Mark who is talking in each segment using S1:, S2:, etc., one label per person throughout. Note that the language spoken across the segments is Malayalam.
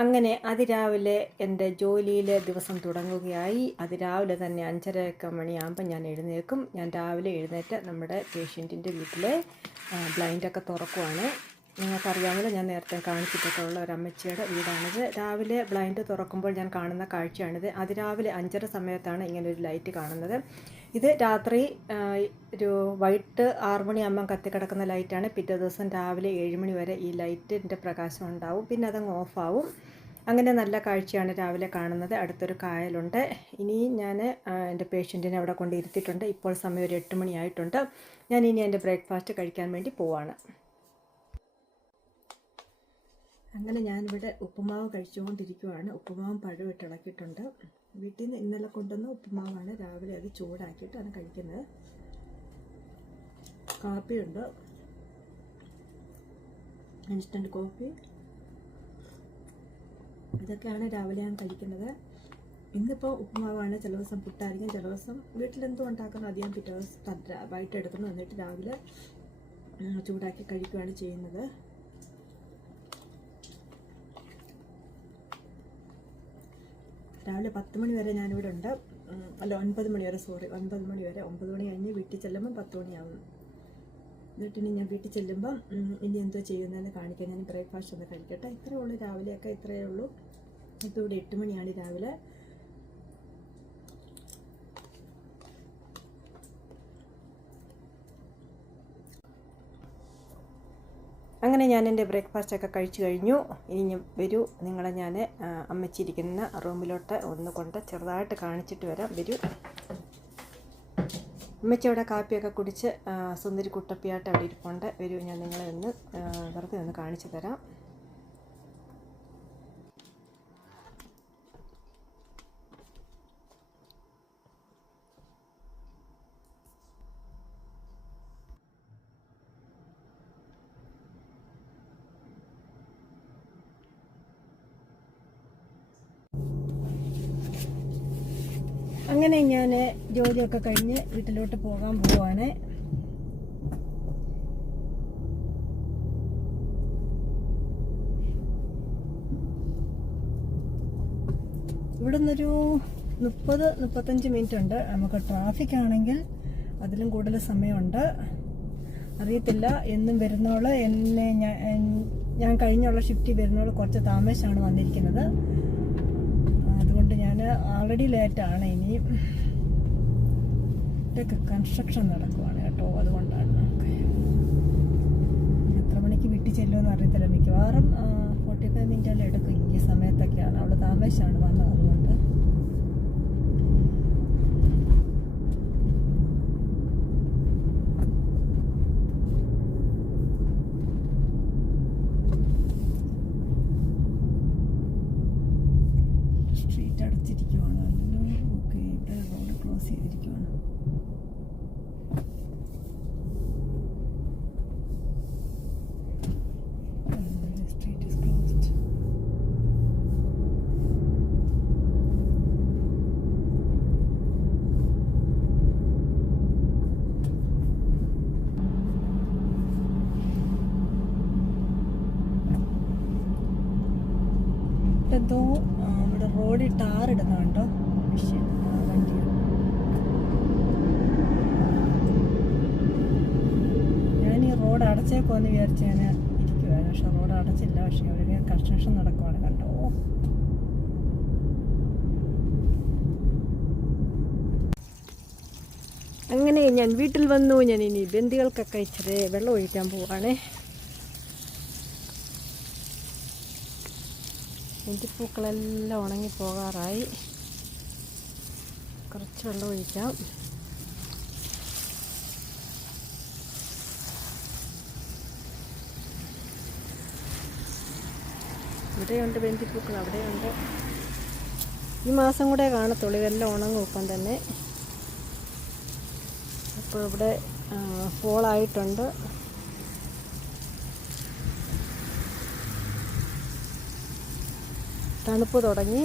S1: അങ്ങനെ അതിരാവിലെ എന്റെ ജോലിയിലെ ദിവസം തുടങ്ങുകയായി. അതിരാവിലെ തന്നെ അഞ്ചരയൊക്കെ മണിയാകുമ്പോൾ ഞാൻ എഴുന്നേൽക്കും. ഞാൻ രാവിലെ എഴുന്നേറ്റ് നമ്മുടെ പേഷ്യന്റിന്റെ വീട്ടിലെ ബ്ലൈൻഡൊക്കെ തുറക്കുവാണ്. നിങ്ങൾക്കറിയാമല്ലോ ഞാൻ നേരത്തെ കാണിച്ചിട്ടൊക്കെ ഉള്ള ഒരു അമ്മച്ചിയുടെ വീടാണിത്. രാവിലെ ബ്ലൈൻഡ് തുറക്കുമ്പോൾ ഞാൻ കാണുന്ന കാഴ്ചയാണിത്. അതിരാവിലെ അഞ്ചര സമയത്താണ് ഇങ്ങനെ ഒരു ലൈറ്റ് കാണുന്നത്. ഇത് രാത്രി ഒരു വൈകിട്ട് ആറുമണിയാകുമ്പം കത്തിക്കിടക്കുന്ന ലൈറ്റാണ്. പിറ്റേ ദിവസം രാവിലെ ഏഴുമണി വരെ ഈ ലൈറ്റിന്റെ പ്രകാശം ഉണ്ടാവും. പിന്നെ അതങ്ങ് ഓഫാവും. അങ്ങനെ നല്ല കാഴ്ചയാണ് രാവിലെ കാണുന്നത്. അടുത്തൊരു കായലുണ്ട്. ഇനി ഞാൻ എന്റെ പേഷ്യന്റിനെ അവിടെ കൊണ്ട് ഇരുത്തിയിട്ടുണ്ട്. ഇപ്പോൾ സമയം ഒരു എട്ട് മണിയായിട്ടുണ്ട് ഞാൻ ഇനി എന്റെ ബ്രേക്ക്ഫാസ്റ്റ് കഴിക്കാൻ വേണ്ടി പോവാണ്. അങ്ങനെ ഞാനിവിടെ ഉപ്പുമാവ് കഴിച്ചുകൊണ്ടിരിക്കുവാണ്. ഉപ്പുമാവും പഴവും ഇട്ട് ഇളക്കിയിട്ടുണ്ട്. വീട്ടിൽ നിന്ന് ഇന്നലെ കൊണ്ടുവന്ന ഉപ്പുമാവാണ് രാവിലെ അത് ചൂടാക്കിയിട്ടാണ് കഴിക്കുന്നത്. കാപ്പിയുണ്ട്. ഇൻസ്റ്റന്റ് കോഫി ഇതൊക്കെയാണ് രാവിലെ ഞാൻ കഴിക്കുന്നത്. ഇന്നിപ്പോൾ ഉപ്പുമാവാണ് ചില ദിവസം പുട്ടായിരിക്കും ചില ദിവസം വീട്ടിലെന്തോ ഉണ്ടാക്കുന്ന അധികം പിറ്റേ ദിവസം വൈകിട്ട് എടുക്കുന്നു എന്നിട്ട് രാവിലെ ചൂടാക്കി കഴിക്കുകയാണ് ചെയ്യുന്നത്. രാവിലെ പത്ത് മണി വരെ ഞാനിവിടെ ഉണ്ട് അല്ല ഒൻപത് മണി വരെ സോറി ഒൻപത് മണി വരെ. ഒമ്പത് മണി കഴിഞ്ഞ് വീട്ടിൽ ചെല്ലുമ്പോൾ പത്ത് മണിയാവും. എന്നിട്ട് ഇനി ഞാൻ വീട്ടിൽ ചെല്ലുമ്പം ഇനി എന്തോ ചെയ്യുന്നതെന്ന് കാണിക്കാൻ ഞാൻ ബ്രേക്ക്ഫാസ്റ്റ് ഒന്ന് കഴിക്കട്ടെ. ഇത്രയേ ഉള്ളൂ രാവിലെയൊക്കെ ഇത്രയേ ഉള്ളൂ. ഇപ്പോൾ ഇവിടെ എട്ട് മണിയാണ് രാവിലെ. അങ്ങനെ ഞാൻ എന്റെ ബ്രേക്ക്ഫാസ്റ്റൊക്കെ കഴിച്ചു കഴിഞ്ഞു. ഇനി വരൂ. നിങ്ങളെ ഞാൻ അമ്മച്ചിരിക്കുന്ന റൂമിലോട്ട് ഒന്ന് കൊണ്ട് ചെറുതായിട്ട് കാണിച്ചിട്ട് വരാം. വരൂ. അമ്മച്ചി അവിടെ കാപ്പിയൊക്കെ കുടിച്ച് സുന്ദരി കുട്ടപ്പിയായിട്ട് അവിടെ ഇരിപ്പുണ്ട്. വരൂ ഞാൻ നിങ്ങളെ ഒന്ന് വെറുതെ ഒന്ന് കാണിച്ചു തരാം. അങ്ങനെ ഞാൻ ജോലിയൊക്കെ കഴിഞ്ഞ് വീട്ടിലോട്ട് പോകാൻ പോവാണ്. നിന്നൊരു മുപ്പത് മുപ്പത്തഞ്ച് മിനിറ്റ് ഉണ്ട് നമുക്ക് ട്രാഫിക് ആണെങ്കിൽ അതിലും കൂടുതൽ സമയമുണ്ട്. അറിയത്തില്ല എന്നും വരുന്നോൾ എന്നെ ഞാൻ ഞാൻ കഴിഞ്ഞുള്ള ഷിഫ്റ്റിൽ വരുന്നോൾ കുറച്ച് താമസിച്ചാണ് വന്നിരിക്കുന്നത്. അതുകൊണ്ട് ഞാൻ ആൾറെഡി ലേറ്റാണ് ഇനി ഇതൊക്കെ കൺസ്ട്രക്ഷൻ നടക്കുവാണ് കേട്ടോ. അതുകൊണ്ടാണ്. എത്ര മണിക്ക് വീട്ടിൽ ചെല്ലുമെന്ന് അറിയത്തില്ല മിക്കവാറും ഫോർട്ടി ഫൈവ് മിനിറ്റെല്ലാം എടുക്കും. ഈ സമയത്തൊക്കെയാണ്. അവൾ താമസിച്ചാണ് വന്നത്. അതുകൊണ്ട് സ്ട്രീറ്റ് അടച്ചിരിക്കുവാണ് ഓക്കെ ഇവിടെ റോഡ് ക്ലോസ് closed. എന്തോ ആ, ഇവിടെ റോഡിൽ ടാർ ഇടുന്നുണ്ടോ മെഷീൻ ആ, വണ്ടി ഞാൻ റോഡ് വിചാരിച്ച് ഞാൻ ഇരിക്കുവായിരുന്നു. പക്ഷെ റോഡ് അടച്ചില്ല. പക്ഷെ അവിടെ കൺസ്ട്രക്ഷൻ നടക്കുവാണ്. കണ്ടോ? അങ്ങനെ ഞാൻ വീട്ടിൽ വന്നു. ഞാൻ ഇനി ബന്ദികൾക്കൊക്കെ ഇച്ചിരി വെള്ളം ഒഴിക്കാൻ പോവാണേ. പൂക്കളെല്ലാം ഉണങ്ങി പോകാറായി കുറച്ച് വെള്ളം ഒഴിക്കാം. ഇവിടെയുണ്ട് ബന്ധിപ്പൂക്കൾ അവിടെയുണ്ട്. ഈ മാസം കൂടെ കാണത്തുള്ളൂ ഇതെല്ലാം ഉണങ്ങും ഇപ്പം തന്നെ. അപ്പോൾ ഇവിടെ ഫോളായിട്ടുണ്ട് തണുപ്പ് തുടങ്ങി.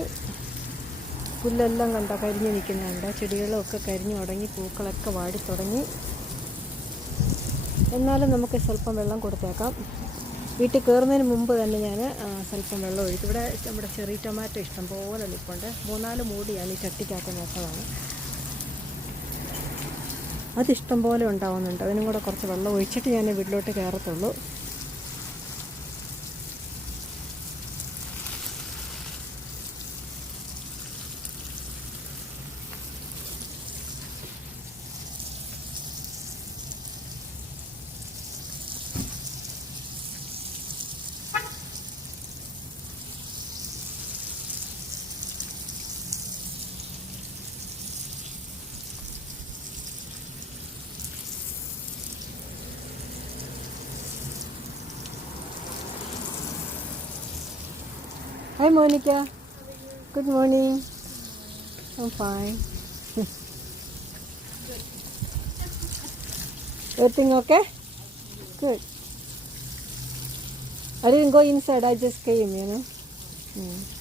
S1: പുല്ലെല്ലാം കണ്ട കരിഞ്ഞ് നിൽക്കുന്നുണ്ട്. ചെടികളൊക്കെ കരിഞ്ഞു തുടങ്ങി പൂക്കളൊക്കെ വാടി തുടങ്ങി. എന്നാലും നമുക്ക് സ്വല്പം വെള്ളം കൊടുത്തേക്കാം. വീട്ടിൽ കയറുന്നതിന് മുമ്പ് തന്നെ ഞാൻ സ്വല്പം വെള്ളം ഒഴിക്കും. ഇവിടെ നമ്മുടെ ചെറിയ ടൊമാറ്റോ ഇഷ്ടം പോലെ നിൽപ്പുണ്ട്. മൂന്നാൽ മൂടി ഈ ചട്ടിക്കകത്ത് നോക്കതാണ് അതിഷ്ടം പോലെ ഉണ്ടാവുന്നുണ്ട്. അതിനും കൂടെ കുറച്ച് വെള്ളം ഒഴിച്ചിട്ട് ഞാൻ വീട്ടിലോട്ട് കയറത്തുള്ളൂ. Hi Monica. Good morning. I'm fine. Everything okay? Good. I didn't go inside, I just came, you know. Mm.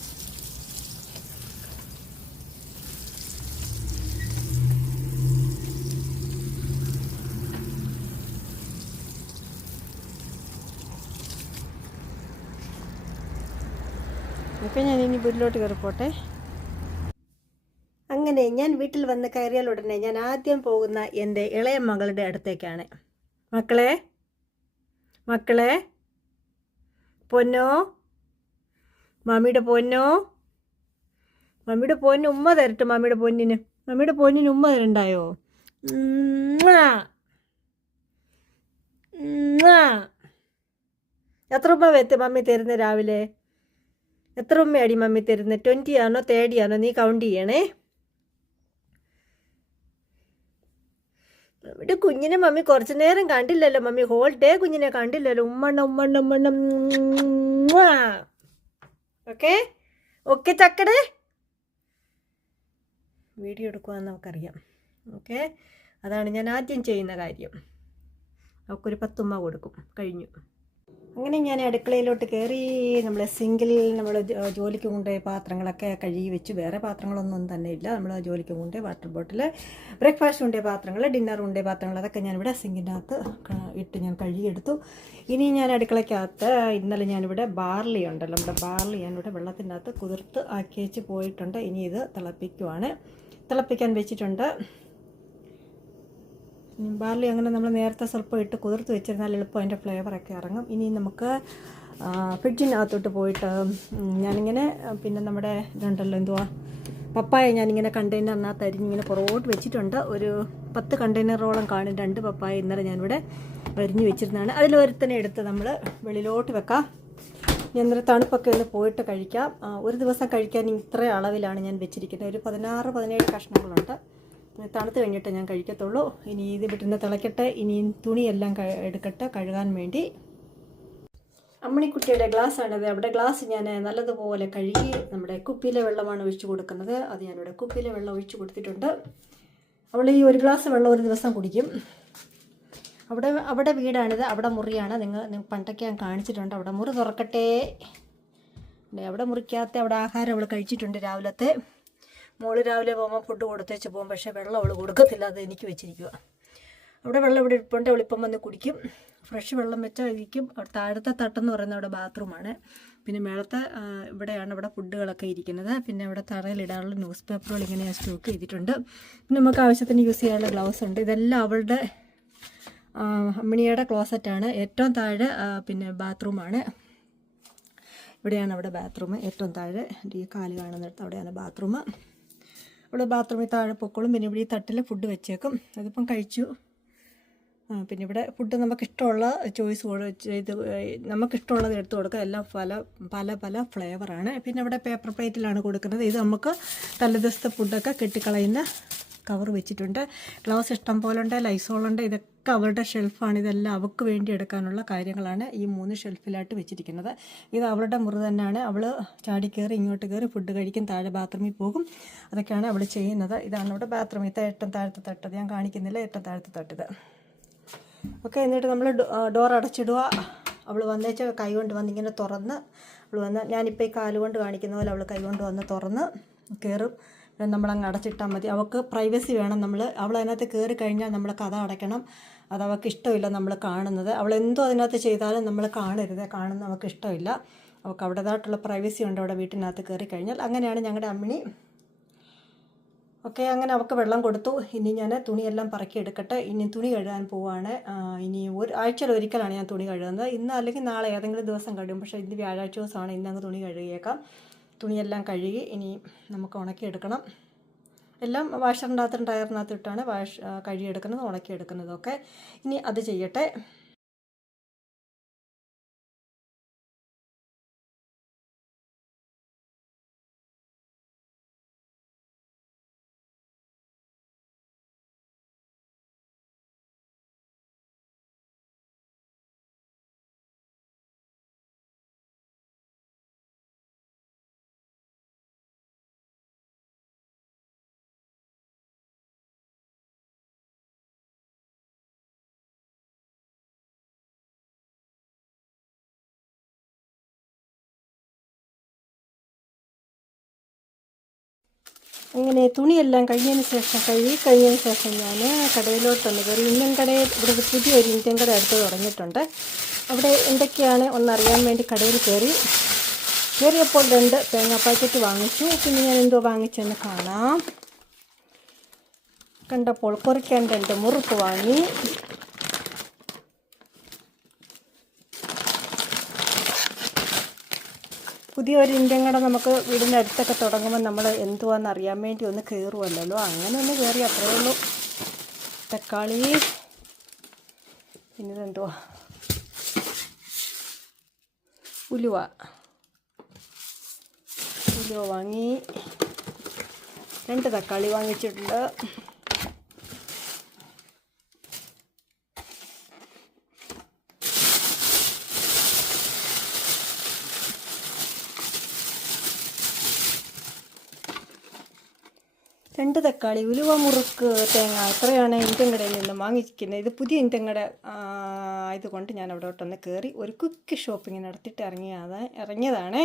S1: അപ്പം ഞാൻ ഇനി വീട്ടിലോട്ട് കയറി പോട്ടെ അങ്ങനെ ഞാൻ വീട്ടിൽ വന്ന് കയറിയാൽ ഉടനെ ഞാൻ ആദ്യം പോകുന്ന എന്റെ ഇളയ മകളുടെ അടുത്തേക്കാണ്. മക്കളെ? മക്കളെ? പൊന്നോ? മമ്മിയുടെ പൊന്നോ? മമ്മിയുടെ പൊന്നിന് ഉമ്മ തരട്ടെ മമ്മിയുടെ പൊന്നിന്. മമ്മിയുടെ പൊന്നിന് ഉമ്മ തരണ്ടായോ. എത്ര ഉമ്മ വെത്ത് മമ്മി തരുന്ന രാവിലെ? എത്ര ഉമ്മയാടി മമ്മി തരുന്നത് ട്വന്റി ആണോ? തേർട്ടി ആണോ? നീ കൗണ്ട് ചെയ്യണേ. മമ്മിയുടെ കുഞ്ഞിനെ മമ്മി കുറച്ച് നേരം കണ്ടില്ലല്ലോ മമ്മി. ഹോൾ ഡേ കുഞ്ഞിനെ കണ്ടില്ലല്ലോ. ഉമ്മണ്ണ ഉമ്മണ്ണ ഉമ്മണ്ണ. ഓക്കെ ഓക്കെ ചക്കടെ? വീഡിയോ എടുക്കുവാന്ന് നമുക്കറിയാം. ഓക്കെ അതാണ് ഞാൻ ആദ്യം ചെയ്യുന്ന കാര്യം. അവൾക്കൊരു പത്തുമ്മ കൊടുക്കും. കഴിഞ്ഞു. അങ്ങനെ ഞാൻ അടുക്കളയിലോട്ട് കയറി നമ്മൾ സിങ്കിൽ നമ്മൾ ജോലിക്ക് കൊണ്ടുപോയ പാത്രങ്ങളൊക്കെ കഴുകി വെച്ച്. വേറെ പാത്രങ്ങളൊന്നും തന്നെ ഇല്ല. നമ്മൾ ജോലിക്ക് കൊണ്ടുപോയ വാട്ടർ ബോട്ടിൽ ബ്രേക്ക്ഫാസ്റ്റ് കൊണ്ടുപോയ പാത്രങ്ങൾ ഡിന്നർ കൊണ്ടുപോയ പാത്രങ്ങൾ അതൊക്കെ ഞാനിവിടെ സിങ്കിനകത്ത് ഇട്ട് ഞാൻ കഴുകിയെടുത്തു. ഇനി ഞാൻ അടുക്കളയ്ക്കകത്ത് ഇന്നലെ ഞാനിവിടെ ബാർലി ഉണ്ടല്ലോ. നമ്മുടെ ബാർലി ഞാനിവിടെ വെള്ളത്തിന്റെ അകത്ത് കുതിർത്ത് ആക്കി വെച്ച് പോയിട്ടുണ്ട്. ഇനി ഇത് തിളപ്പിക്കുവാണ്. തിളപ്പിക്കാൻ വെച്ചിട്ടുണ്ട്. ബാർലി അങ്ങനെ നമ്മൾ നേരത്തെ സ്വല്പം ഇട്ട് കുതിർത്ത് വെച്ചിരുന്നാൽ എളുപ്പം അതിന്റെ ഫ്ലേവറൊക്കെ ഇറങ്ങും. ഇനി നമുക്ക് ഫ്രിഡ്ജിനകത്തോട്ട് പോയിട്ട് ഞാനിങ്ങനെ പിന്നെ നമ്മുടെ ഇതുണ്ടല്ലോ എന്തുവാ പപ്പായ ഞാനിങ്ങനെ കണ്ടെയ്നറിനകത്ത് അരിഞ്ഞിങ്ങനെ പുറകോട്ട് വെച്ചിട്ടുണ്ട്. ഒരു പത്ത് കണ്ടെയ്നറോളം കാണും. രണ്ട് പപ്പായ ഇന്നലെ ഞാനിവിടെ അരിഞ്ഞ് വെച്ചിരുന്നതാണ്. അതിലൊരുത്തനെ എടുത്ത് നമ്മൾ വെളിയിലോട്ട് വെക്കാം. ഞാൻ തണുപ്പൊക്കെ ഒന്ന് പോയിട്ട് കഴിക്കാം. ഒരു ദിവസം കഴിക്കാൻ ഇത്ര അളവിലാണ് ഞാൻ വെച്ചിരിക്കുന്നത്. ഒരു പതിനാറ് പതിനേഴ് കഷ്ണങ്ങളുണ്ട്. ഇനി തണുത്ത് കഴിഞ്ഞിട്ട് ഞാൻ കഴിക്കത്തുള്ളൂ. ഇനി ഇത് വിട്ടിരുന്ന് തിളക്കട്ടെ. ഇനി തുണിയെല്ലാം എടുക്കട്ടെ. കഴുകാൻ വേണ്ടി. അമ്മണിക്കുട്ടിയുടെ ഗ്ലാസ് ആണിത് അവിടെ ഗ്ലാസ് ഞാൻ നല്ലതുപോലെ കഴുകി നമ്മുടെ കുപ്പിയിലെ വെള്ളമാണ് ഒഴിച്ചു കൊടുക്കുന്നത്. അത് ഞാനിവിടെ കുപ്പിയിലെ വെള്ളം ഒഴിച്ചു കൊടുത്തിട്ടുണ്ട്. അവൾ ഈ ഒരു ഗ്ലാസ് വെള്ളം ഒരു ദിവസം കുടിക്കും. അവിടെ അവിടെ വീടാണിത്. അവിടെ മുറിയാണ്. നിങ്ങൾ പണ്ടൊക്കെ ഞാൻ കാണിച്ചിട്ടുണ്ട്. അവിടെ മുറി തുറക്കട്ടെ. അവിടെ മുറിക്കാത്ത അവിടെ ആഹാരം അവൾ കഴിച്ചിട്ടുണ്ട് രാവിലത്തെ. മോൾ രാവിലെ പോകുമ്പോൾ ഫുഡ് കൊടുത്തേച്ച് പോകും. പക്ഷേ വെള്ളം അവൾ കൊടുക്കത്തില്ല. അത് എനിക്ക് വെച്ചിരിക്കുക അവിടെ വെള്ളം ഇവിടെ ഇരിപ്പുണ്ട്. അവളിപ്പം വന്ന് കുടിക്കും. ഫ്രഷ് വെള്ളം വെച്ചാൽ ഇരിക്കും. താഴത്തെ തട്ടെന്ന് പറയുന്ന അവിടെ ബാത്റൂമാണ് പിന്നെ മേളത്തെ ഇവിടെയാണ് ഇവിടെ ഫുഡുകളൊക്കെ ഇരിക്കുന്നത്. പിന്നെ അവിടെ തറയിലിടാനുള്ള ന്യൂസ് പേപ്പറുകൾ ഇങ്ങനെ സ്റ്റോക്ക് ചെയ്തിട്ടുണ്ട്. പിന്നെ നമുക്ക് ആവശ്യത്തിന് യൂസ് ചെയ്യാനുള്ള ഗ്ലൗസ് ഉണ്ട്. ഇതെല്ലാം അവളുടെ അമ്മിണിയുടെ ക്ലോസറ്റാണ് ഏറ്റവും താഴെ പിന്നെ ബാത്റൂമാണ് ഇവിടെയാണ് അവിടെ ബാത്റൂം ഏറ്റവും താഴെ ഈ കാൽ കാണുന്നിടത്ത് അവിടെയാണ് ബാത്റൂം അവിടെ ബാത്റൂമിൽ താഴെ പൊക്കോളും. പിന്നെ ഇവിടെ ഈ തട്ടിൽ ഫുഡ് വെച്ചേക്കും. അതിപ്പം കഴിച്ചു. പിന്നെ ഇവിടെ ഫുഡ് നമുക്ക് ഇഷ്ടമുള്ള ചോയ്സ് ചെയ്ത് നമുക്കിഷ്ടമുള്ളത് എടുത്തു കൊടുക്കുക എല്ലാം പല പല പല ഫ്ലേവറാണ് പിന്നെ ഇവിടെ പേപ്പർ പ്ലേറ്റിലാണ് കൊടുക്കുന്നത്. ഇത് നമുക്ക് തലേ ദിവസത്തെ ഫുഡൊക്കെ കെട്ടിക്കളയുന്ന കവർ വെച്ചിട്ടുണ്ട്. ഗ്ലൗസ് ഇഷ്ടം പോലെ ഉണ്ട് ലൈസോളുണ്ട് ഇതൊക്കെ അവരുടെ ഷെൽഫാണ് ഇതെല്ലാം അവൾക്ക് വേണ്ടി എടുക്കാനുള്ള കാര്യങ്ങളാണ് ഈ മൂന്ന് ഷെൽഫിലായിട്ട് വെച്ചിരിക്കുന്നത്. ഇത് അവളുടെ മുറി തന്നെയാണ്. അവൾ ചാടി കയറി ഇങ്ങോട്ട് കയറി ഫുഡ് കഴിക്കും താഴെ ബാത്റൂമിൽ പോകും. അതൊക്കെയാണ് അവൾ ചെയ്യുന്നത്. ഇതാണ് ഇവിടെ ബാത്റൂമിൽ ഏറ്റവും താഴത്തെ തട്ടത്. ഞാൻ കാണിക്കുന്നില്ല ഏറ്റവും താഴത്തെ തട്ടത്. ഓക്കെ എന്നിട്ട് നമ്മൾ ഡോർ അടച്ചിടുക. അവൾ വന്നേച്ച കൈ കൊണ്ട് വന്ന് ഇങ്ങനെ തുറന്ന് അവൾ വന്ന് ഞാനിപ്പോൾ ഈ കാലുകൊണ്ട് കാണിക്കുന്ന പോലെ അവൾ കൈ കൊണ്ട് വന്ന് തുറന്ന് കയറും നമ്മളങ്ങ് അടച്ചിട്ടാൽ മതി. അവൾക്ക് പ്രൈവസി വേണം നമ്മൾ അവൾ അതിനകത്ത് കയറി കഴിഞ്ഞാൽ നമ്മൾ കഥ അടയ്ക്കണം. അത് അവൾക്ക് ഇഷ്ടമില്ല നമ്മൾ കാണുന്നത്. അവൾ എന്തോ അതിനകത്ത് ചെയ്താലും നമ്മൾ കാണരുത്. കാണുന്ന അവൾക്ക് ഇഷ്ടമില്ല. അവൾക്ക് അവിടേതായിട്ടുള്ള പ്രൈവസി ഉണ്ട് അവിടെ വീട്ടിനകത്ത് കയറി കഴിഞ്ഞാൽ. അങ്ങനെയാണ് ഞങ്ങളുടെ അമ്മിണി. ഓക്കെ അങ്ങനെ അവൾക്ക് വെള്ളം കൊടുത്തു. ഇനി ഞാൻ തുണിയെല്ലാം പറക്കി എടുക്കട്ടെ. ഇനി തുണി കഴുകാൻ പോവാണ്. ഇനി ഒരു ആഴ്ചയിൽ ഒരിക്കലാണ് ഞാൻ തുണി കഴുകുന്നത്. ഇന്ന് അല്ലെങ്കിൽ നാളെ ഏതെങ്കിലും ദിവസം കഴിയും പക്ഷേ ഇന്ന് വ്യാഴാഴ്ച ദിവസമാണ് ഇന്ന് അങ്ങ് തുണി കഴുകിയേക്കാം. തുണിയെല്ലാം കഴുകി ഇനി നമുക്ക് ഉണക്കിയെടുക്കണം. എല്ലാം വാഷറിന്റെ അകത്തും ടയറിനകത്തിട്ടാണ് വാഷ് കഴുകിയെടുക്കുന്നത് ഉണക്കിയെടുക്കുന്നതൊക്കെ ഇനി അത് ചെയ്യട്ടെ. അങ്ങനെ തുണിയെല്ലാം കഴിഞ്ഞതിന് ശേഷം കഴുകി കഴിഞ്ഞതിന് ശേഷം ഞാൻ കടയിലോട്ടൊന്ന് കയറി ഇന്ത്യൻ കടയിൽ ഇവിടെ ഒരു പുതിയൊരു ഇന്ത്യൻ കട അടുത്ത് തുടങ്ങിയിട്ടുണ്ട്. അവിടെ എന്തൊക്കെയാണ് ഒന്നറിയാൻ വേണ്ടി കടയിൽ കയറി. കയറിയപ്പോൾ രണ്ട് തേങ്ങാ പാക്കറ്റ് വാങ്ങിച്ചു. പിന്നെ ഞാൻ എന്തോ വാങ്ങിച്ചെന്ന് കാണാം. കണ്ടപ്പോൾ കുറിക്കാൻ രണ്ട് മുറുക്ക് വാങ്ങി. പുതിയൊരു ഇന്ത്യൻ കട നമുക്ക് വീടിന്റെ അടുത്തൊക്കെ തുടങ്ങുമ്പോൾ നമ്മൾ എന്തുവാന്ന് അറിയാൻ വേണ്ടി ഒന്ന് കയറുമല്ലോ അങ്ങനെ ഒന്ന് കയറി അത്രേ ഉള്ളൂ. തക്കാളി. പിന്നെ ഇതെന്തുവാ? ഉലുവ. ഉലുവ വാങ്ങി. രണ്ട് തക്കാളി വാങ്ങിച്ചിട്ടുണ്ട്. രണ്ട് തക്കാളി ഉലുവ മുറുക്ക് തേങ്ങ അത്രയാണ് എന്റെ കടയിൽ നിന്ന് വാങ്ങിക്കുന്നത് ഇത് പുതിയ ഇന്റങ്ങട കട ആയതുകൊണ്ട് ഞാൻ അവിടോട്ടൊന്ന് കയറി ഒരു കുക്ക് ഷോപ്പിംഗ് നടത്തിയിട്ട് ഇറങ്ങിയതാണ് ഇറങ്ങിയതാണേ.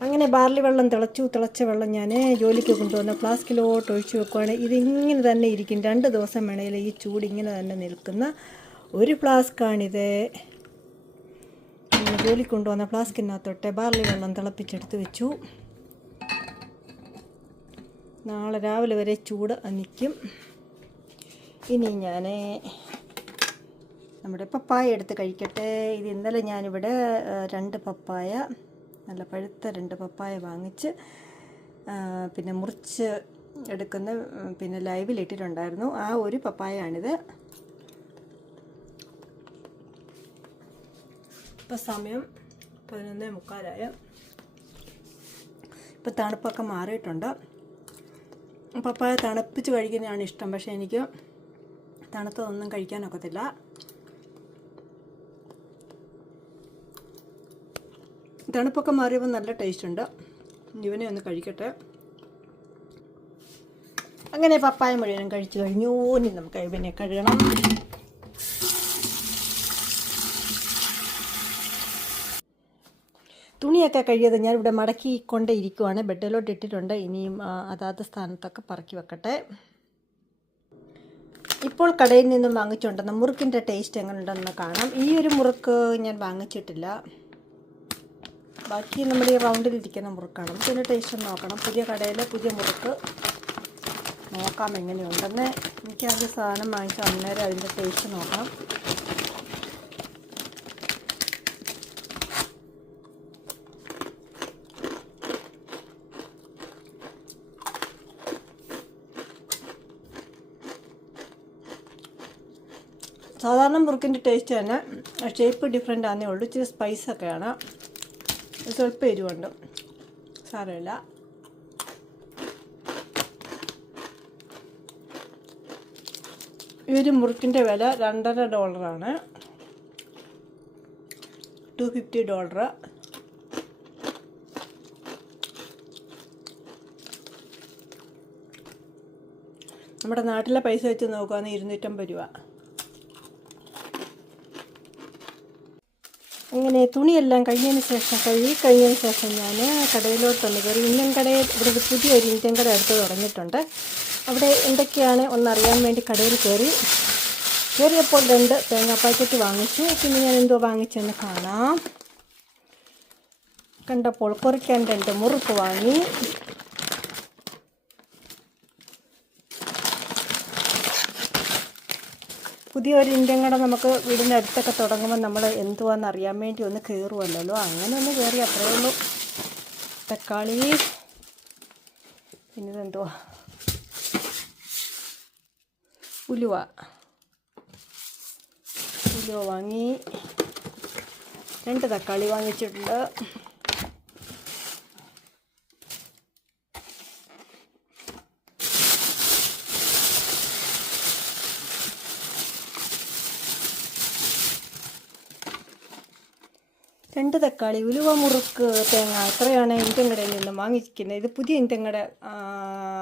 S1: അങ്ങനെ ബാർലി വെള്ളം തിളച്ചു തിളച്ച വെള്ളം ഞാൻ ജോലിക്ക് കൊണ്ടുവന്ന ഫ്ലാസ്കിലോട്ട് ഒഴിച്ചു വെക്കുവാണ്. ഇതിങ്ങനെ തന്നെ ഇരിക്കും. രണ്ട് ദിവസം വേണേൽ ഈ ചൂട് ഇങ്ങനെ തന്നെ നിൽക്കുന്ന ഒരു ഫ്ലാസ്ക്കാണിത് ജോലിക്ക് കൊണ്ടുവന്ന ഫ്ലാസ്കിനകത്തൊട്ടെ ബാർലി വെള്ളം തിളപ്പിച്ചെടുത്ത് വെച്ചു. നാളെ രാവിലെ വരെ ചൂട് നിൽക്കും ഇനി ഞാൻ നമ്മുടെ പപ്പായ എടുത്ത് കഴിക്കട്ടെ. ഇത് ഇന്നലെ ഞാനിവിടെ രണ്ട് പപ്പായ നല്ല പഴുത്ത രണ്ട് പപ്പായ വാങ്ങിച്ച് പിന്നെ മുറിച്ച് എടുക്കുന്ന പിന്നെ ലൈവിൽ ഇട്ടിട്ടുണ്ടായിരുന്നു. ആ ഒരു പപ്പായാണിത്. ഇപ്പം സമയം പതിനൊന്നേ മുക്കാലായ. ഇപ്പം തണുപ്പൊക്കെ മാറിയിട്ടുണ്ട്. പപ്പായ തണുപ്പിച്ച് കഴിക്കുന്നതാണ് ഇഷ്ടം. പക്ഷേ എനിക്ക് തണുത്തതൊന്നും കഴിക്കാനൊക്കത്തില്ല തണുപ്പൊക്കെ മാറിയപ്പോൾ നല്ല ടേസ്റ്റ് ഉണ്ട്. ഇവനെ ഒന്ന് കഴിക്കട്ടെ. അങ്ങനെ പപ്പായ മുഴുവനും കഴിച്ചു കഴിഞ്ഞു. ഇനി നമുക്ക് ഇവനെ കഴുകണം. തുണിയൊക്കെ കഴിയത് ഞാനിവിടെ മടക്കി കൊണ്ടേ ഇരിക്കുവാണ്. ബെഡിലോട്ട് ഇട്ടിട്ടുണ്ട് ഇനിയും അതാത് സ്ഥാനത്തൊക്കെ പറക്കി വെക്കട്ടെ. ഇപ്പോൾ കടയിൽ നിന്നും വാങ്ങിച്ചുകൊണ്ടുവന്ന മുറുക്കിന്റെ ടേസ്റ്റ് എങ്ങനെയുണ്ടെന്ന് കാണാം. ഈ ഒരു മുറുക്ക് ഞാൻ വാങ്ങിച്ചിട്ടില്ല. ബാക്കി നമ്മൾ ഈ റൗണ്ടിലിരിക്കുന്ന മുറുക്കാണ്. നമുക്കിതിന്റെ ടേസ്റ്റ് ഒന്ന് നോക്കണം. പുതിയ കടയിൽ പുതിയ മുറുക്ക് നോക്കാം എങ്ങനെയുണ്ടെന്ന്. എനിക്ക് ആദ്യം സാധനം വാങ്ങിച്ച അന്നേരം അതിന്റെ ടേസ്റ്റ് നോക്കണം. സാധാരണ മുറുക്കിന്റെ ടേസ്റ്റ് തന്നെ ഷേപ്പ് ഡിഫറെന്റ് ആണെന്നേ ഉള്ളൂ. ഇച്ചിരി സ്പൈസൊക്കെയാണ് സ്വല്പം എരിവുണ്ട്. സാരമില്ല. ഈ ഒരു മുറുക്കിന്റെ വില രണ്ടര ഡോളറാണ് ടു ഫിഫ്റ്റി ഡോളർ നമ്മുടെ നാട്ടിലെ പൈസ വെച്ച് നോക്കുകയാണെങ്കിൽ ഇരുന്നൂറ്റമ്പത് രൂപ. അങ്ങനെ തുണിയെല്ലാം കഴിഞ്ഞതിന് ശേഷം കഴുകി കഴിഞ്ഞതിന് ശേഷം ഞാൻ കടയിലോട്ടൊന്ന് കയറി ഇന്ത്യൻ കടയിൽ ഇവിടെ ഒരു പുതിയൊരു ഇന്ത്യൻ കട അടുത്ത് തുടങ്ങിയിട്ടുണ്ട്. അവിടെ എന്തൊക്കെയാണ് ഒന്നറിയാൻ വേണ്ടി കടയിൽ കയറി. കയറിയപ്പോൾ രണ്ട് തേങ്ങാ പാക്കറ്റ് വാങ്ങിച്ചു. പിന്നെ ഞാൻ എന്തോ വാങ്ങിച്ചെന്ന് കാണാം. കണ്ടപ്പോൾ കുറിക്കാൻ രണ്ട് മുറുക്ക് വാങ്ങി. പുതിയൊരു ഇന്ത്യൻ കട നമുക്ക് വീടിന്റെ അടുത്തൊക്കെ തുടങ്ങുമ്പോൾ നമ്മൾ എന്തുവാന്ന് അറിയാൻ വേണ്ടി ഒന്ന് കയറുമല്ലോ അങ്ങനെ ഒന്ന് കയറി അത്രേ ഉള്ളൂ. തക്കാളി. പിന്നെ ഇതെന്തുവാ? ഉലുവ. ഉലുവ വാങ്ങി. രണ്ട് തക്കാളി വാങ്ങിച്ചിട്ടുണ്ട്. രണ്ട് തക്കാളി ഉലുവ മുറുക്ക് തേങ്ങ അത്രയാണ് ഇന്ത്യങ്ങടയിൽ നിന്ന് വാങ്ങിക്കുന്നത് ഇത് പുതിയ ഇന്ത്യങ്ങട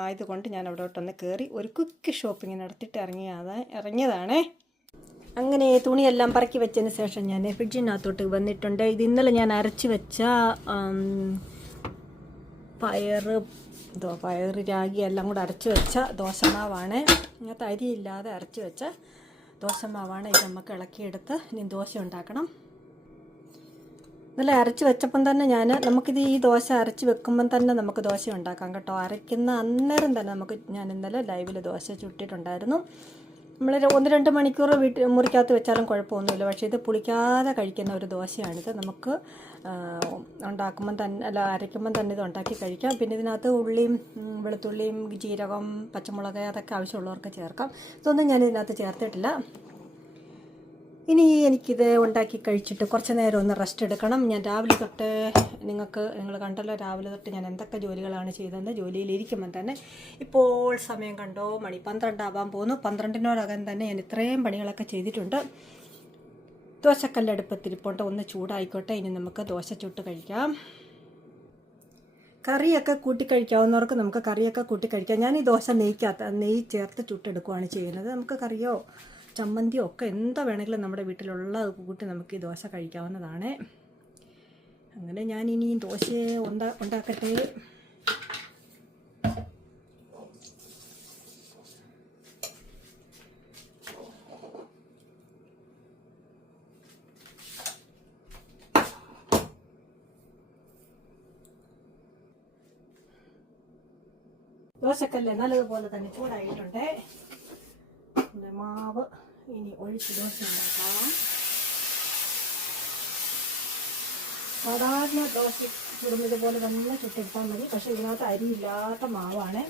S1: ആയതുകൊണ്ട് ഞാൻ അവിടോട്ടൊന്ന് കയറി ഒരു കുക്ക് ഷോപ്പിംഗ് നടത്തിയിട്ട് ഇറങ്ങിയതാ ഇറങ്ങിയതാണേ. അങ്ങനെ തുണിയെല്ലാം പറക്കി വെച്ചതിന് ശേഷം ഞാൻ ഫ്രിഡ്ജിനകത്തോട്ട് വന്നിട്ടുണ്ട്. ഇത് ഇന്നലെ ഞാൻ അരച്ച് വെച്ച പയറ് ഇതോ പയറ് രാഗി എല്ലാം കൂടെ അരച്ച് വെച്ച ദോശമാവാണ്. ഇങ്ങനത്തെ അരിയില്ലാതെ അരച്ച് വെച്ച ദോശമാവാണ് ഇത് നമുക്ക് ഇളക്കിയെടുത്ത് ഇനി ദോശ ഉണ്ടാക്കണം. ഇന്നലെ അരച്ച് വെച്ചപ്പം തന്നെ ഞാൻ നമുക്കിത് ഈ ദോശ അരച്ച് വെക്കുമ്പം തന്നെ നമുക്ക് ദോശ ഉണ്ടാക്കാം കേട്ടോ. അരയ്ക്കുന്ന അന്നേരം തന്നെ നമുക്ക് ഞാൻ ഇന്നലെ ലൈവിൽ ദോശ ചുട്ടിട്ടുണ്ടായിരുന്നു. നമ്മൾ ഒന്ന് രണ്ട് മണിക്കൂർ വീട്ടിൽ മുറിക്കകത്ത് വെച്ചാലും കുഴപ്പമൊന്നുമില്ല. പക്ഷേ ഇത് പുളിക്കാതെ കഴിക്കുന്ന ഒരു ദോശയാണിത്. നമുക്ക് ഉണ്ടാക്കുമ്പം തന്നെ അല്ല അരയ്ക്കുമ്പം തന്നെ ഇത് ഉണ്ടാക്കി കഴിക്കാം. പിന്നെ ഇതിനകത്ത് ഉള്ളിയും വെളുത്തുള്ളിയും ജീരകം പച്ചമുളക് അതൊക്കെ ആവശ്യമുള്ളവർക്ക് ചേർക്കാം. ഇതൊന്നും ഞാൻ ഇതിനകത്ത് ചേർത്തിട്ടില്ല. ഇനി എനിക്കിത് ഉണ്ടാക്കി കഴിച്ചിട്ട് കുറച്ച് നേരം ഒന്ന് റെസ്റ്റ് എടുക്കണം. ഞാൻ രാവിലെ തൊട്ട് നിങ്ങൾക്ക് നിങ്ങൾ കണ്ടല്ലോ രാവിലെ തൊട്ട് ഞാൻ എന്തൊക്കെ ജോലികളാണ് ചെയ്തതെന്ന് ജോലിയിലിരിക്കുമ്പോൾ തന്നെ ഇപ്പോൾ സമയം കണ്ടോ? മണി പന്ത്രണ്ടാവാൻ പോകുന്നു പന്ത്രണ്ടിനോടകം തന്നെ ഞാൻ ഇത്രയും പണികളൊക്കെ ചെയ്തിട്ടുണ്ട്. ദോശക്കല്ലടുപ്പത്തിരിപ്പോണ്ട് ഒന്ന് ചൂടായിക്കോട്ടെ. ഇനി നമുക്ക് ദോശ ചുട്ട് കഴിക്കാം. കറിയൊക്കെ കൂട്ടി കഴിക്കാവുന്നവർക്ക് നമുക്ക് കറിയൊക്കെ കൂട്ടി കഴിക്കാം. ഞാൻ ഈ ദോശ നെയ്ക്കകത്ത് നെയ്യ് ചേർത്ത് ചുട്ടെടുക്കുകയാണ് ചെയ്യുന്നത്. നമുക്ക് കറിയോ? ചമ്മന്തിയോ ഒക്കെ എന്താ വേണമെങ്കിലും നമ്മുടെ വീട്ടിലുള്ള കൂട്ടി നമുക്ക് ഈ ദോശ കഴിക്കാവുന്നതാണ്. അങ്ങനെ ഞാൻ ഇനി ദോശ ഉണ്ടാ ഉണ്ടാക്കട്ടെ. ദോശക്കല്ല് നല്ലതുപോലെ തന്നെ ചൂടായിട്ടുണ്ട്. മാവ്. ഇനി ഒഴിച്ച് ദോശ ഉണ്ടാക്കാം സാധാരണ ദോശ ചുടുന്നത് പോലെ തന്നെ ചുട്ടെടുത്താൽ മതി. പക്ഷേ ഇതിനകത്ത് അരിയില്ലാത്ത മാവാണ്.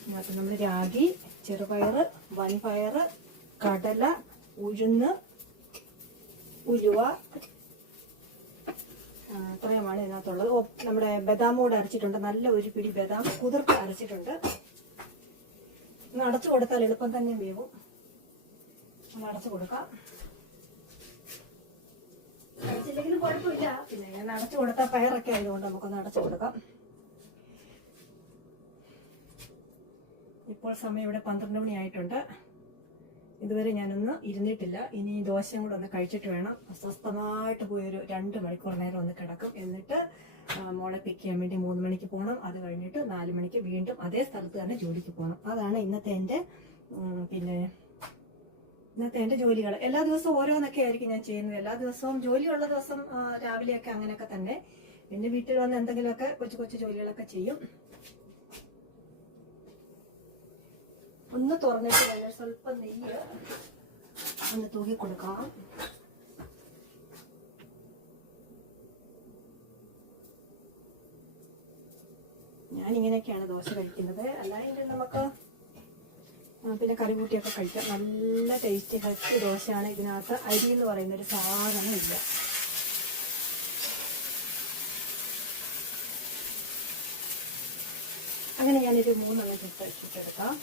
S1: ഇതിനകത്ത് നമ്മൾ രാഗി ചെറുപയർ വൻപയർ കടല ഉഴുന്ന് ഉലുവ ഇത്രയുമാണ് ഇതിനകത്തുള്ളത്. ഓ നമ്മുടെ ബദാം കൂടെ അരച്ചിട്ടുണ്ട്. നല്ല ഒരു പിടി ബദാം. കുതിർത്ത് അരച്ചിട്ടുണ്ട്. ഒന്ന് അടച്ചു കൊടുത്താൽ എളുപ്പം തന്നെ വേവും. ഒന്ന് അടച്ചു കൊടുക്കാം. അടച്ചില്ലെങ്കിലും കുഴപ്പമില്ല. പിന്നെ ഞാൻ അടച്ചു കൊടുത്താൽ പയറൊക്കെ ആയതുകൊണ്ട് നമുക്കൊന്ന് അടച്ചു കൊടുക്കാം. ഇപ്പോൾ സമയം ഇവിടെ പന്ത്രണ്ട് മണി ആയിട്ടുണ്ട്. ഇതുവരെ ഞാനൊന്ന് ഇരുന്നിട്ടില്ല. ഇനി ദോശയും കൂടെ ഒന്ന് കഴിച്ചിട്ട് വേണം. അസ്വസ്ഥമായിട്ട് പോയൊരു രണ്ട് മണിക്കൂർ നേരം ഒന്ന് കിടക്കും. എന്നിട്ട് മോളെ പിക്ക് ചെയ്യാൻ വേണ്ടി മൂന്ന് മണിക്ക് പോകണം അത് കഴിഞ്ഞിട്ട് നാല് മണിക്ക് വീണ്ടും അതേ സ്ഥലത്ത് തന്നെ ജോലിക്ക് പോകണം അതാണ് ഇന്നത്തെ എന്റെ പിന്നെ ഇന്നത്തെ എന്റെ ജോലികൾ എല്ലാ ദിവസവും ഓരോന്നൊക്കെ ആയിരിക്കും ഞാൻ ചെയ്യുന്നത്. എല്ലാ ദിവസവും ജോലിയുള്ള ദിവസം രാവിലെയൊക്കെ അങ്ങനെയൊക്കെ തന്നെ. എന്റെ വീട്ടിൽ വന്ന് എന്തെങ്കിലുമൊക്കെ കൊച്ചു കൊച്ചു ജോലികളൊക്കെ ചെയ്യും. ഒന്ന് തുറന്നിട്ട് വേണം സ്വല്പം നെയ്യ് ഒന്ന് തൂക്കി കൊടുക്കാം. ഞാൻ ഇങ്ങനെയൊക്കെയാണ് ദോശ കഴിക്കുന്നത്. അല്ലാതെ നമുക്ക് പിന്നെ കറികൂട്ടിയൊക്കെ കഴിക്കാം. നല്ല ടേസ്റ്റി ഹെൽത്തി ദോശയാണ്. ഇതിനകത്ത് അരി എന്ന് പറയുന്ന ഒരു സാധനം ഇല്ല. അങ്ങനെ ഞാനൊരു മൂന്നെണ്ണം ചുട്ട് ചുട്ടെടുക്കാം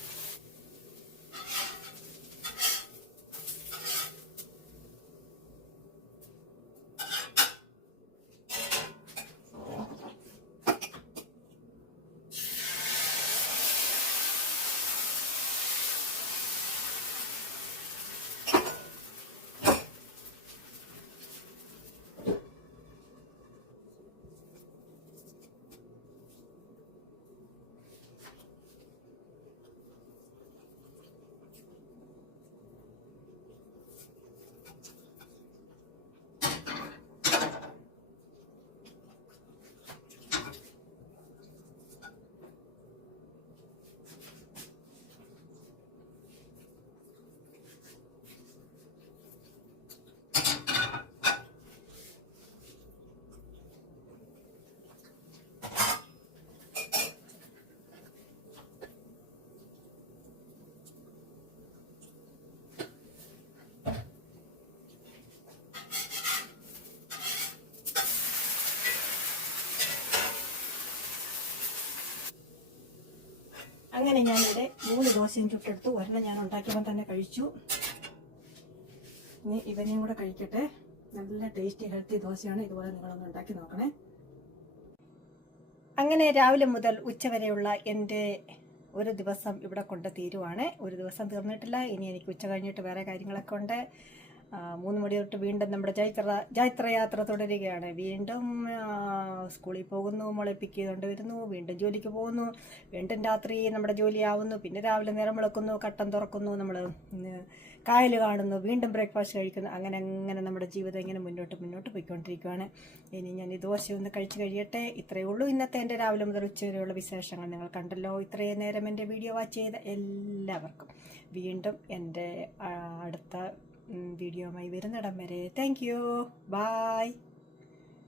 S1: അങ്ങനെ ഞാനിവിടെ മൂന്ന് ദോശയും ചുട്ടെടുത്തു. ഒരെണ്ണം ഞാൻ ഉണ്ടാക്കിയപ്പോൾ തന്നെ കഴിച്ചു. ഇനി ഇവനെയും കൂടെ കഴിക്കട്ടെ. നല്ല ടേസ്റ്റി ഹെൽത്തി ദോശയാണ് ഇതുപോലെ നിങ്ങളൊന്ന് ഉണ്ടാക്കി നോക്കണേ. അങ്ങനെ രാവിലെ മുതൽ ഉച്ചവരെയുള്ള എന്റെ ഒരു ദിവസം ഇവിടെ കൊണ്ട് തീരുവാണ്. ഒരു ദിവസം തീർന്നിട്ടില്ല. ഇനി എനിക്ക് ഉച്ച കഴിഞ്ഞിട്ട് വേറെ കാര്യങ്ങളൊക്കെ ഉണ്ട്. മൂന്ന് മണി തൊട്ട് വീണ്ടും നമ്മുടെ ജൈത്ര ജൈത്രയാത്ര തുടരുകയാണ്. വീണ്ടും സ്കൂളിൽ പോകുന്നു മോളെ പിക്ക് ചെയ്തുകൊണ്ട് വരുന്നു വീണ്ടും ജോലിക്ക് പോകുന്നു. വീണ്ടും രാത്രി നമ്മുടെ ജോലിയാവുന്നു പിന്നെ രാവിലെ നേരം വിളക്കുന്നു കട്ടൻ തുറക്കുന്നു നമ്മൾ കായൽ കാണുന്നു വീണ്ടും ബ്രേക്ക്ഫാസ്റ്റ് കഴിക്കുന്നു. അങ്ങനെ അങ്ങനെ നമ്മുടെ ജീവിതം ഇങ്ങനെ മുന്നോട്ട് മുന്നോട്ട് പോയിക്കൊണ്ടിരിക്കുകയാണ് ഇനി ഞാൻ ഈ ദോശ ഒന്ന് കഴിച്ച് കഴിയട്ടെ. ഇത്രയേ ഉള്ളൂ ഇന്നത്തെ എന്റെ രാവിലെ മുതൽ ഉച്ച വരെയുള്ള വിശേഷങ്ങൾ നിങ്ങൾ കണ്ടല്ലോ. ഇത്രയും നേരം എന്റെ വീഡിയോ വാച്ച് ചെയ്ത എല്ലാവർക്കും. വീണ്ടും എന്റെ അടുത്ത വീഡിയോയുമായി വരുന്നിടം വരെ. Thank you bye